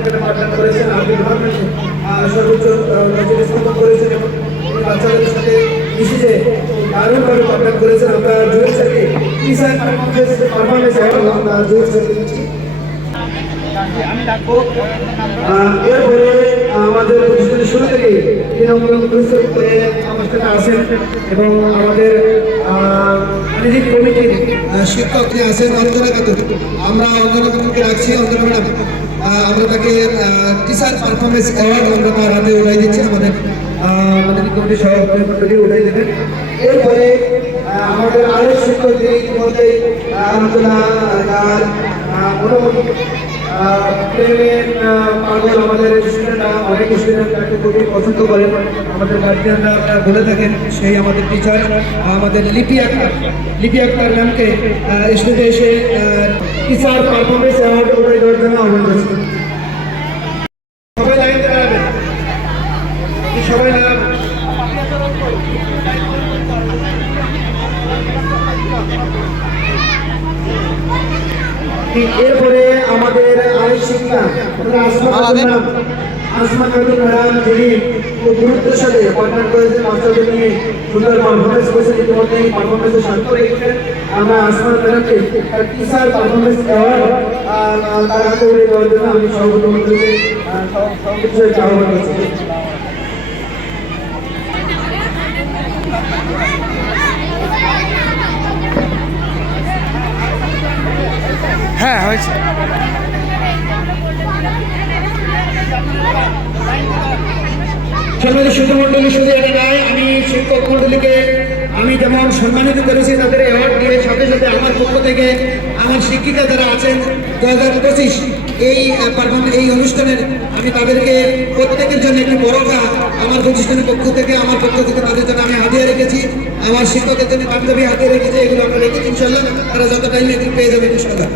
এখানে পাঠদান করেছেন, আপনি ডিপার্টমেন্টে সর্বোচ্চ নজর স্থাপন করেছেন এবং বাচ্চাদের সাথে মিশে দারুণভাবে পাঠদান করেছেন। আমরা জুয়েল স্যারকে টিচার পারফরমেন্স আমরা জুয়েল স্যারকে দিচ্ছি। এরপরে আমাদের প্রতিষ্ঠানের শুরু থেকে তৃণমূল করে আমার সাথে আসেন এবং আমাদের ম্যানেজিং কমিটির শিক্ষক যে আছেন অঞ্জনা খাতুন, আমরা অঞ্জনা খাতুনকে রাখছি। অঞ্জনা ম্যাডাম, আমরা তাকে টিচার পারফরমেন্স অ্যাওয়ার্ড আমরা তার হাতে উঠাই দিচ্ছি। আমাদের ম্যানেজিং কমিটির সভাপতি উঠাই দেবেন। এরপরে আমাদের আরেক শিক্ষক যিনি ইতিমধ্যে আলোচনা গান মোটামুটি প্রেমের পাগল আমাদের স্টুডেন্টরা, অনেক স্টুডেন্ট তাকে খুবই পছন্দ করেন, আমাদের গার্জিয়ানরা বলে থাকেন। সেই আমাদের টিচার আমাদের লিপি আক্তার ম্যামকে স্টেজে এসে টিচার পারফরমেন্স অ্যাওয়ার্ড উঠে দেওয়ার জন্য আহ্বান করছি। সবাই লাইনে দাঁড়াবেন, সবাই দাঁড়াবেন। এরপরে আমাদের আরেক শিক্ষা আসমা খাতুন ম্যাডাম, যিনি খুব গুরুত্বের সাথে পাঠদান করেছেন, মাস্টারদের নিয়ে সুন্দর পারফরমেন্স করেছেন, ইতিমধ্যে এই পারফরমেন্সে শান্ত রেখেছেন। আমরা আসমা ম্যাডামকে টিচার পারফরমেন্স অ্যাওয়ার্ড তার হাতে উড়ে দেওয়ার জন্য আমি সভাপতি মন্ত্রীকে আহ্বান করছি। হ্যাঁ হয়েছে। সম্মানিত শিক্ষক মন্ডলী, শুধু এটা নয়, আমি শিক্ষক মন্ডলীকে আমি যেমন সম্মানিত করেছি তাদের অ্যাওয়ার্ড দিয়ে, সাথে সাথে আমার পক্ষ থেকে আমার শিক্ষিকা যারা আছেন 2025 এই অনুষ্ঠানের আমি তাদেরকে প্রত্যেকের জন্য একটি বড়টা আমার প্রতিষ্ঠানের পক্ষ থেকে তাদের জন্য আমি হাতিয়ে রেখেছি। আমার শিক্ষকের জন্য পাঞ্জাবি হাতিয়ে রেখেছি, এগুলো আমরা রেখেছি। ইনশাল্লাহ তারা যত টাইমে পেয়ে যাবেন ইনশাল্লাহ।